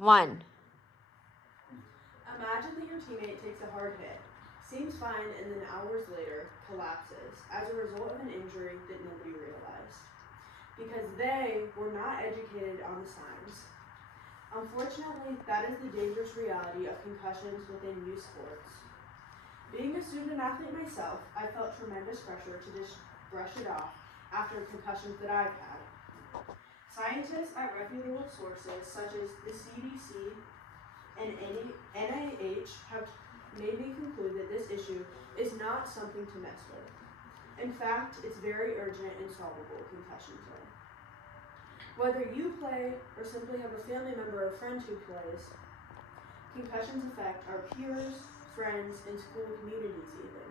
1. Imagine that your teammate takes a hard hit, seems fine, and then hours later collapses as a result of an injury that nobody realized, because they were not educated on the signs. Unfortunately, that is the dangerous reality of concussions within youth sports. Being a student athlete myself, I felt tremendous pressure to just brush it off after concussions that I've had. Scientists at reputable sources such as the CDC and NIH have made me conclude that this issue is not something to mess with. In fact, it's very urgent and solvable, concussions are. Whether you play or simply have a family member or friend who plays, concussions affect our peers, friends, and school communities even.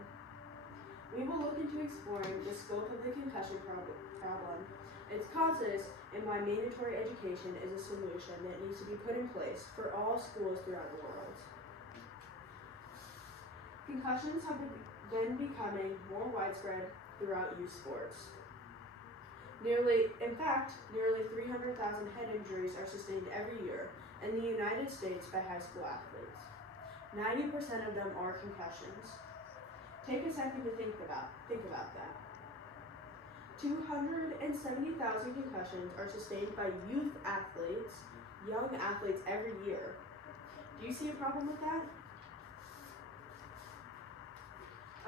We will look into exploring the scope of the concussion problem, its causes, and why mandatory education is a solution that needs to be put in place for all schools throughout the world. Concussions have been becoming more widespread throughout youth sports. Nearly 300,000 head injuries are sustained every year in the United States by high school athletes. 90% of them are concussions. Take a second to think about that. 270,000 concussions are sustained by youth athletes, young athletes every year. Do you see a problem with that?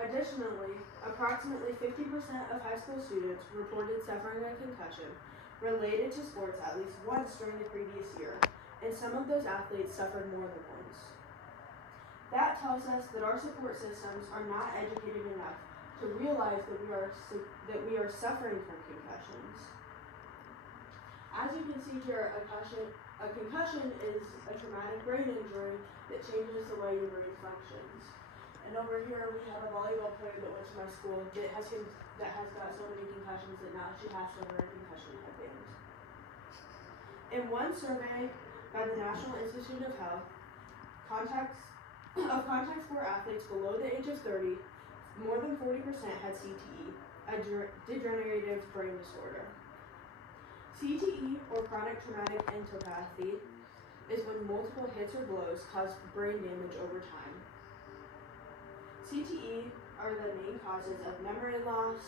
Additionally, approximately 50% of high school students reported suffering a concussion related to sports at least once during the previous year, and some of those athletes suffered more than once. That tells us that our support systems are not educated enough to realize that we are suffering from concussions. As you can see here, a concussion is a traumatic brain injury that changes the way your brain functions. And over here we have a volleyball player that went to my school that has got so many concussions that now she has to wear a concussion headband. In one survey by the National Institute of Health, contact sport athletes below the age of 30, more than 40% had CTE, a degenerative brain disorder. CTE, or chronic traumatic encephalopathy, is when multiple hits or blows cause brain damage over time. CTE are the main causes of memory loss,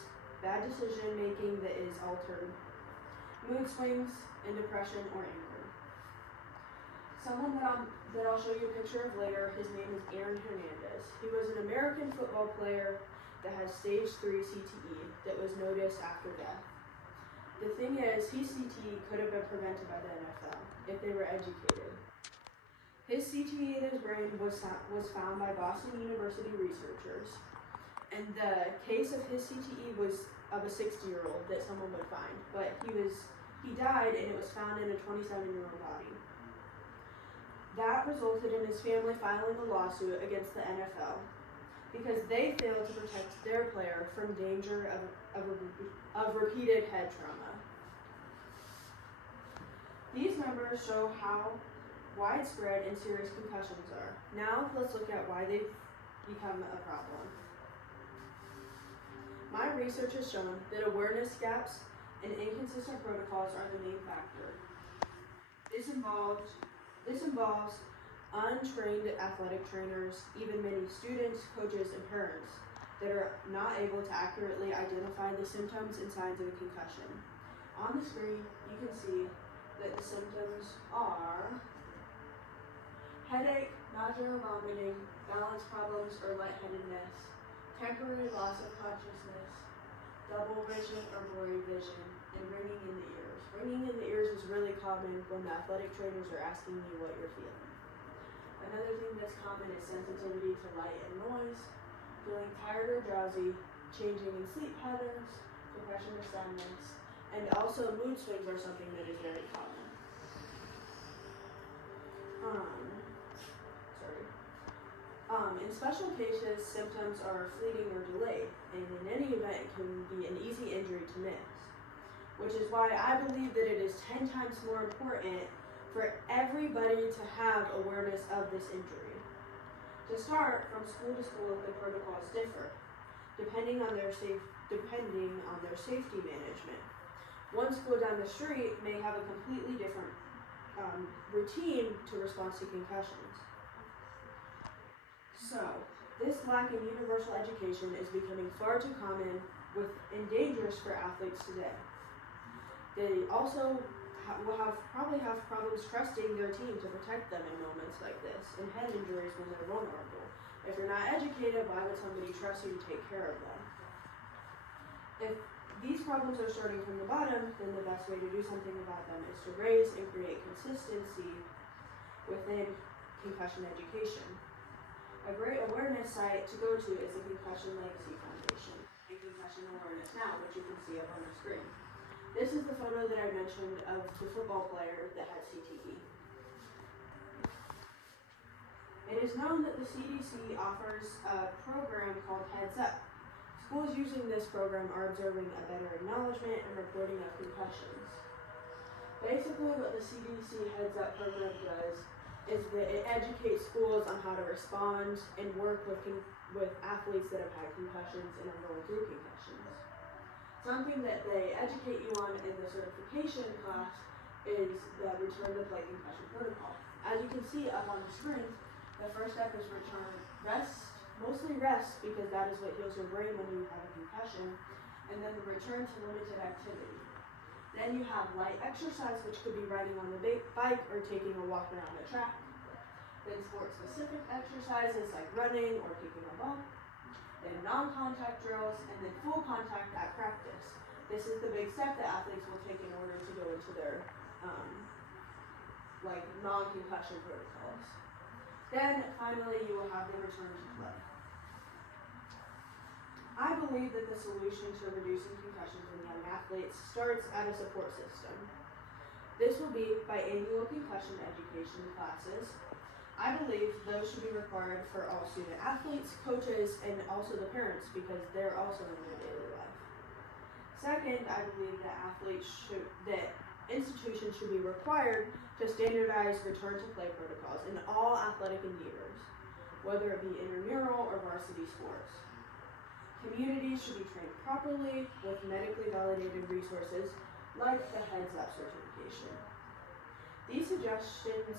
bad decision making that is altered, mood swings, and depression or anger. Someone that I'll show you a picture of later, his name is Aaron Hernandez. He was an American football player that has stage 3 CTE that was noticed after death. The thing is, his CTE could have been prevented by the NFL if they were educated. His CTE in his brain was found by Boston University researchers, and the case of his CTE was of a 60-year-old that someone would find, but he died and it was found in a 27-year-old body. That resulted in his family filing a lawsuit against the NFL because they failed to protect their player from danger of repeated head trauma. These numbers show how widespread and serious concussions are. Now let's look at why they've become a problem. My research has shown that awareness gaps and inconsistent protocols are the main factor. This involves untrained athletic trainers, even many students, coaches, and parents that are not able to accurately identify the symptoms and signs of a concussion. On the screen, you can see that the symptoms are headache, nausea or vomiting, balance problems or lightheadedness, temporary loss of consciousness, double vision or blurry vision, and ringing in the ears. Ringing in the ears is really common when the athletic trainers are asking you what you're feeling. Another thing that's common is sensitivity to light and noise, feeling tired or drowsy, changing in sleep patterns, depression or sadness, and also mood swings are something that is very common. In special cases, symptoms are fleeting or delayed, and in any event, it can be an easy injury to miss, which is why I believe that it is 10 times more important for everybody to have awareness of this injury. To start, from school to school, the protocols differ, depending on their safety management. One school down the street may have a completely different routine to respond to concussions. So, this lack in universal education is becoming far too common and dangerous for athletes today. They also will probably have problems trusting their team to protect them in moments like this, and head injuries when they're vulnerable. If you're not educated, why would somebody trust you to take care of them? If these problems are starting from the bottom, then the best way to do something about them is to raise and create consistency within concussion education. A great awareness site to go to is the Concussion Legacy Foundation and Concussion Awareness Now, which you can see up on the screen. This is the photo that I mentioned of the football player that had CTE. It is known that the CDC offers a program called Heads Up. Schools using this program are observing a better acknowledgement and reporting of concussions. Basically, what the CDC Heads Up program does is that it educates schools on how to respond and work with athletes that have had concussions and are going through concussions. Something that they educate you on in the certification class is the return to play concussion protocol. As you can see up on the screen, the first step is return rest, mostly rest because that is what heals your brain when you have a concussion, and then the return to limited activity. Then you have light exercise, which could be riding on the bike or taking a walk around the track. Then sport-specific exercises like running or kicking a ball. Then non-contact drills, and then full contact at practice. This is the big step that athletes will take in order to go into their non-concussion protocols. Then finally you will have the return to play. I believe that the solution to reducing concussions in young athletes starts at a support system. This will be by annual concussion education classes. I believe those should be required for all student athletes, coaches, and also the parents because they're also in their daily life. Second, I believe that institutions should be required to standardize return to play protocols in all athletic endeavors, whether it be intramural or varsity sports. Communities should be trained properly with medically validated resources like the Heads Up certification. These suggestions,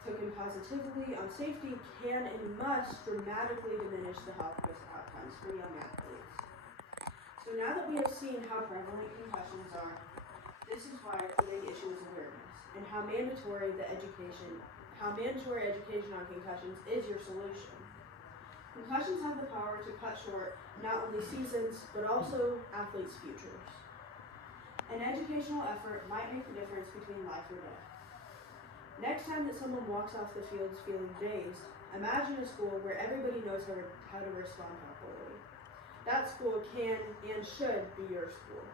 taken positively on safety, can and must dramatically diminish the health risk outcomes for young athletes. So now that we have seen how prevalent concussions are, this is why the big issue is awareness and how mandatory education on concussions is your solution. Concussions have the power to cut short not only seasons, but also athletes' futures. An educational effort might make the difference between life or death. Next time that someone walks off the fields feeling dazed, imagine a school where everybody knows how to respond properly. That school can and should be your school.